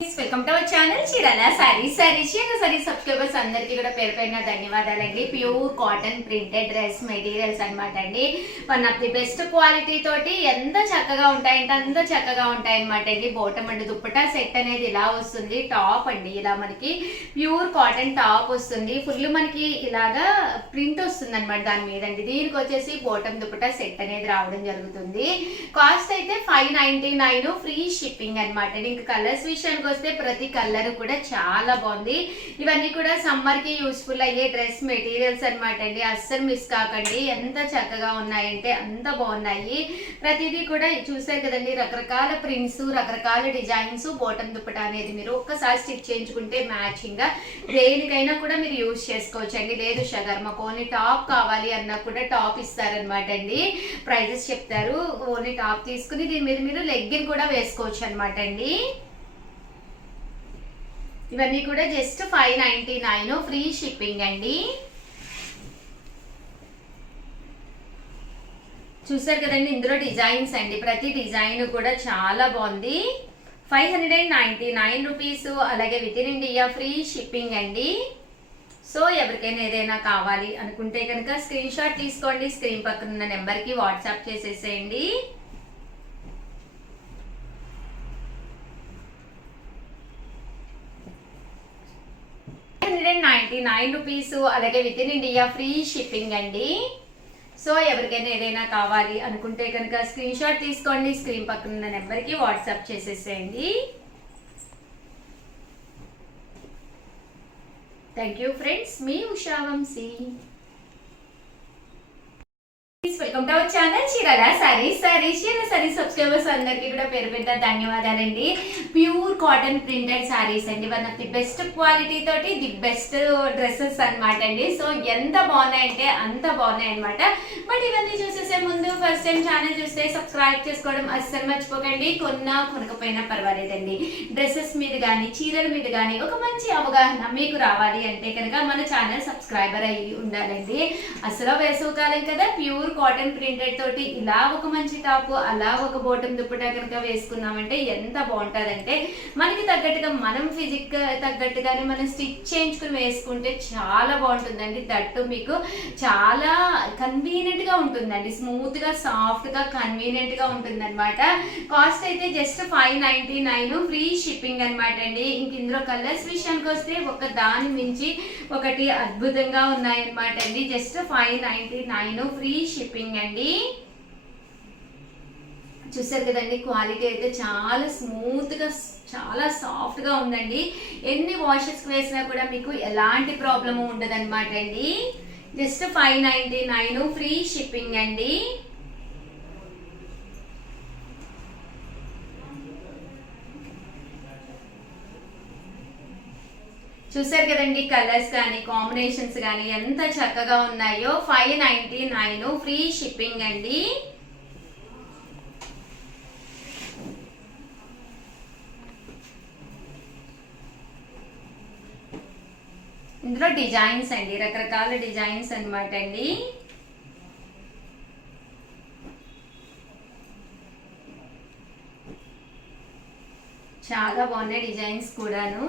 Welcome to our channel Chirala sarees subscribers అందరికీ కూడా పేరు పైన ధన్యవాదాలండి. Pure cotton printed dress materials అనమాట అండి. One of the best quality తోటి ఎంత చక్కగా ఉంటాయంటే అంత చక్కగా ఉంటాయి అనమాట అండి. బోటం అండి దుప్పటా సెట్ అనేది ఇలా వస్తుంది. టాప్ అండి ఇలా మనకి ప్యూర్ కాటన్ టాప్ వస్తుంది. ఫుల్ మనకి ఇలాగా ప్రింట్ వస్తుంది అనమాట దాని మీద అండి. దీనికి వచ్చేసి బోటం దుప్పటా సెట్ అనేది రావడం జరుగుతుంది. కాస్ట్ అయితే 599 ఫ్రీ షిప్పింగ్ అనమాట. ఇంకా కలర్స్ విషయానికి వస్తే ప్రతి కలర్ కూడా చాలా బాగుంది. ఇవన్నీ కూడా సమ్మర్ కి యూస్ఫుల్ అయ్యే డ్రెస్ మెటీరియల్స్ అనమాట అండి. అస్సలు మిస్ కాకండి. ఎంత చక్కగా ఉన్నాయంటే అంత బాగున్నాయి. ప్రతిదీ కూడా చూసారు కదండి, రకరకాల ప్రింట్స్, రకరకాల డిజైన్స్. బోటం దుప్పట అనేది మీరు ఒక్కసారి స్టిచ్ చేయించుకుంటే మ్యాచింగ్ గా దేనికైనా కూడా మీరు యూజ్ చేసుకోవచ్చు అండి. లేదు షగర్ మాకు ఓన్లీ టాప్ కావాలి అన్నా కూడా టాప్ ఇస్తారనమాట అండి. ప్రైజెస్ చెప్తారు. ఓన్లీ టాప్ తీసుకుని దీని మీద మీరు లెగ్గిన్ కూడా వేసుకోవచ్చు అనమాట అండి. ఇవన్నీ కూడా జస్ట్ 599 ఫ్రీ షిప్పింగ్ అండి. చూసారు కదండి, ఇందులో డిజైన్స్ అండి. ప్రతి డిజైన్ కూడా చాలా బాగుంది. 599 రూపీస్. అలాగే within India free shipping అండి. సో ఎవరికైనా ఏదైనా కావాలి అనుకుంటే కనుక స్క్రీన్ షాట్ తీసుకోండి. స్క్రీన్ పక్కన ఉన్న నెంబర్కి వాట్సాప్ చేసేసేయండి. రూపీస్. అలాగే within India free shipping అండి. సో ఎవరికైనా ఏదైనా కావాలి అనుకుంటే కనుక స్క్రీన్ షాట్ తీసుకోండి. స్క్రీన్ పక్కన ఉన్న నెంబర్కి వాట్సాప్ చేసేసేయండి. థ్యాంక్ యూ ఫ్రెండ్స్, మీ Usha Vamsi. Welcome to our channel Chirala sarees subscribers అందరికీ కూడా పేరు పెద్ద ధన్యవాదాలండి. ప్యూర్ కాటన్ ప్రింటెడ్ సారీస్ అండి. One of the best quality తోటి ది బెస్ట్ డ్రెస్సెస్ అనమాట అండి. సో ఎంత బాగున్నాయంటే అంత బాగున్నాయి అనమాట. బట్ ఇవన్నీ చూసేసే ముందు ఫస్ట్ టైం ఛానల్ చూస్తే సబ్స్క్రైబ్ చేసుకోవడం అస్సలు మర్చిపోకండి. కొనకపోయినా పర్వాలేదండి. డ్రెస్సెస్ మీద కానీ చీరల మీద కానీ ఒక మంచి అవగాహన మీకు రావాలి అంటే కనుక మన ఛానల్ సబ్స్క్రైబర్ అయ్యి ఉండాలండి. అసలు వేసవకాలం కదా, ప్యూర్ కాటన్ ప్రింటెడ్ తోటి ఇలా ఒక మంచి టాప్, అలా ఒక బోటం దుప్పటా కనుక వేసుకున్నామంటే ఎంత బాగుంటుందంటే మనకి తగ్గట్టుగా మనం ఫిజిక్ తగ్గట్టుగానే మనం స్టిచ్ చేయించుకుని వేసుకుంటే చాలా బాగుంటుందండి. దట్టు మీకు చాలా కన్వీనియంట్ గా ఉంటుందండి. స్మూత్ గా సాఫ్ట్ గా కన్వీనియంట్ గా ఉంటుంది అనమాట. కాస్ట్ అయితే జస్ట్ 599 ఫ్రీ షిప్పింగ్ అనమాట అండి. ఇంక ఇందులో కలర్స్ విషయానికి వస్తే ఒక దాని మించి ఒకటి అద్భుతంగా ఉన్నాయన్నమాట అండి. జస్ట్ 599 ఫ్రీ షిప్పింగ్ అండి. చూసారు కదండి, క్వాలిటీ అయితే చాలా స్మూత్ గా చాలా సాఫ్ట్ గా ఉందండి. ఎన్ని వాషెస్ వేసినా కూడా మీకు ఎలాంటి ప్రాబ్లమ్ ఉండదు అనమాట అండి. జస్ట్ 599 ఫ్రీ షిప్పింగ్ అండి. చూసారు కదండి, కలర్స్ కానీ కాంబినేషన్స్ కానీ ఎంత చక్కగా ఉన్నాయో. 599 ఫ్రీ షిప్పింగ్ అండి. ఇందులో డిజైన్స్ అండి, రకరకాల డిజైన్స్ అనమాట అండి. చాలా బాగున్నాయి డిజైన్స్ కూడాను.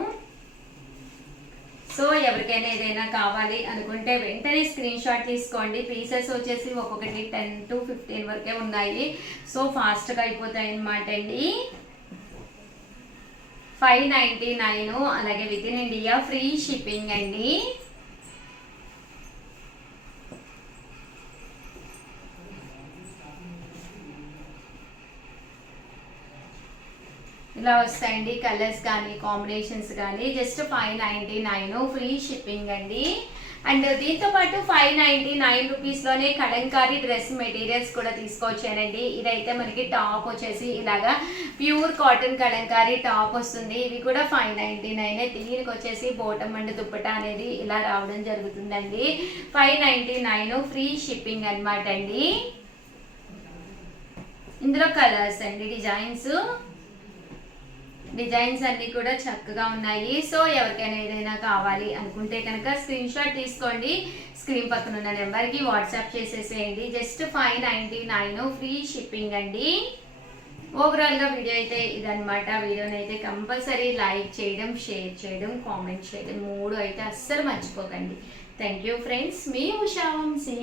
సో ఎవరికైనా ఏదైనా కావాలి అనుకుంటే వెంటనే స్క్రీన్ షాట్ తీసుకోండి. పీసెస్ వచ్చేసి ఒక్కొక్కటి 10 to 15 వరకే ఉన్నాయి. సో ఫాస్ట్గా అయిపోతాయి అన్నమాట అండి. 599. అలాగే within India free shipping అండి. ఇలా వస్తాయండి కలర్స్ కానీ కాంబినేషన్స్ కానీ. జస్ట్ 599 ఫ్రీ షిప్పింగ్ అండి. అండ్ దీంతో పాటు 599 రూపీస్లోనే కలంకారీ డ్రెస్ మెటీరియల్స్ కూడా తీసుకొచ్చానండి. ఇదైతే మనకి టాప్ వచ్చేసి ఇలాగా ప్యూర్ కాటన్ కలంకారీ టాప్ వస్తుంది. ఇవి కూడా 599. దీనికి వచ్చేసి బోటం అండ్ దుప్పటా అనేది ఇలా రావడం జరుగుతుందండి. 599 ఫ్రీ షిప్పింగ్ అనమాట అండి. ఇందులో కలర్స్ అండి, డిజైన్స్ అన్ని కూడా చక్కగా ఉన్నాయి. సో ఎవరికైనా ఏదైనా కావాలి అనుకుంటే కనుక స్క్రీన్ షాట్ తీసుకోండి. స్క్రీన్ పక్కన ఉన్న నెంబర్కి వాట్సాప్ చేసేసేయండి. జస్ట్ 599 ఫ్రీ షిప్పింగ్ అండి. ఓవరాల్ గా వీడియో అయితే ఇదనమాట. వీడియోని అయితే కంపల్సరీ లైక్ చేయడం, షేర్ చేయడం, కామెంట్ చేయడం 3 అయితే అస్సలు మర్చిపోకండి. థ్యాంక్ యూ ఫ్రెండ్స్, మీ Usha Vamsi.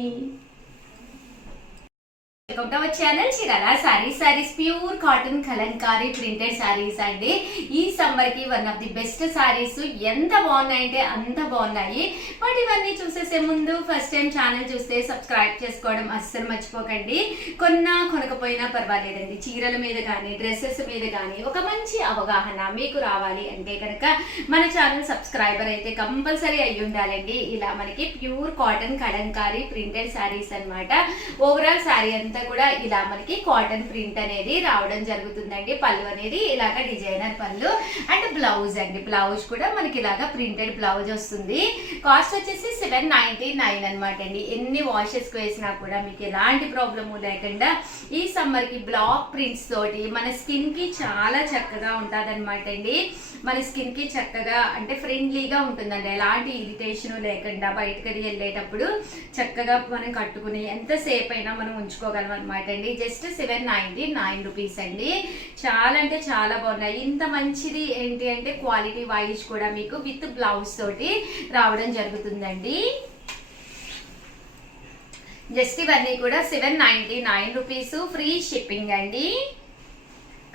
Welcome to our channel Chirala sarees pure cotton Kalamkari printed sarees అండి. ఈ సమ్మర్ కి one of the best sarees. ఎంత బాగున్నాయంటే అంత బాగున్నాయి. బట్ ఇవన్నీ చూసేసే ముందు ఫస్ట్ టైం ఛానల్ చూస్తే సబ్స్క్రైబ్ చేసుకోవడం అస్సలు మర్చిపోకండి. కొనకపోయినా పర్వాలేదండి, చీరల మీద కానీ డ్రెస్సెస్ మీద కానీ ఒక మంచి అవగాహన మీకు రావాలి అంటే కనుక మన ఛానల్ సబ్స్క్రైబర్ అయితే కంపల్సరీ అయ్యి ఉండాలండి. ఇలా మనకి pure cotton Kalamkari printed saris అనమాట. ఓవరాల్ సారీ అంతా కూడా ఇలా మనకి కాటన్ ప్రింట్ అనేది రావడం జరుగుతుందండి. పళ్ళు అనేది ఇలాగ డిజైనర్ పళ్ళు అండ్ బ్లౌజ్ అండి. బ్లౌజ్ కూడా మనకి ఇలాగా ప్రింటెడ్ బ్లౌజ్ వస్తుంది. కాస్ట్ వచ్చేసి 799 అనమాట అండి. ఎన్ని వాషెస్ వేసినా కూడా మీకు ఎలాంటి ప్రాబ్లము లేకుండా ఈ సమ్మర్ కి బ్లాక్ ప్రింట్స్ తోటి మన స్కిన్ కి చాలా చక్కగా ఉంటుంది అనమాట అండి. మన స్కిన్ కి చక్కగా అంటే ఫ్రెండ్లీగా ఉంటుందండి. ఎలాంటి ఇరిటేషన్ లేకుండా బయటకు వెళ్ళేటప్పుడు చక్కగా మనం కట్టుకుని ఎంతసేపు అయినా మనం ఉంచుకోగలం అనమాట అండి. జస్ట్ 799 రూపీస్ అండి. చాలా అంటే చాలా బాగున్నాయి. ఇంత మంచిది ఏంటి అంటే క్వాలిటీ వైజ్ కూడా మీకు విత్ బ్లౌజ్ తోటి రావడం జరుగుతుందండి. జస్ట్ ఇవన్నీ కూడా 799 రూపీస్, ఫ్రీ షిప్పింగ్ అండి.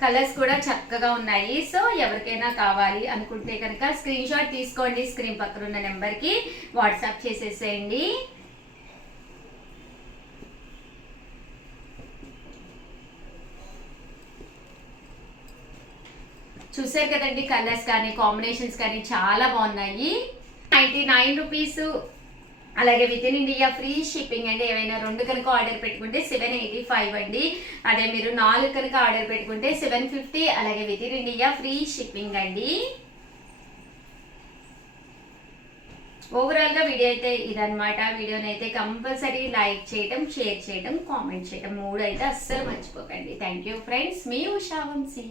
కలర్స్ కూడా చక్కగా ఉన్నాయి. సో ఎవరికైనా కావాలి అనుకుంటే కనుక స్క్రీన్ షాట్ తీసుకోండి. స్క్రీన్ పక్కన ఉన్న నెంబర్కి వాట్సాప్ చేసేసేయండి. చూసారు కదండి, కలర్స్ కానీ కాంబినేషన్స్ కానీ చాలా బాగున్నాయి. 99 రూపీస్. అలాగే within India free shipping అండి. ఏవైనా 2 కనుక ఆర్డర్ పెట్టుకుంటే 785 అండి. అదే మీరు 4 కనుక ఆర్డర్ పెట్టుకుంటే 750. అలాగే within India free shipping అండి. ఓవరాల్ గా వీడియో అయితే ఇదనమాట. వీడియోని అయితే కంపల్సరీ లైక్ చేయడం, షేర్ చేయడం, కామెంట్ చేయడం 3 అయితే అస్సలు మర్చిపోకండి. థ్యాంక్ యూ ఫ్రెండ్స్, మీ ఉషా వంశీ.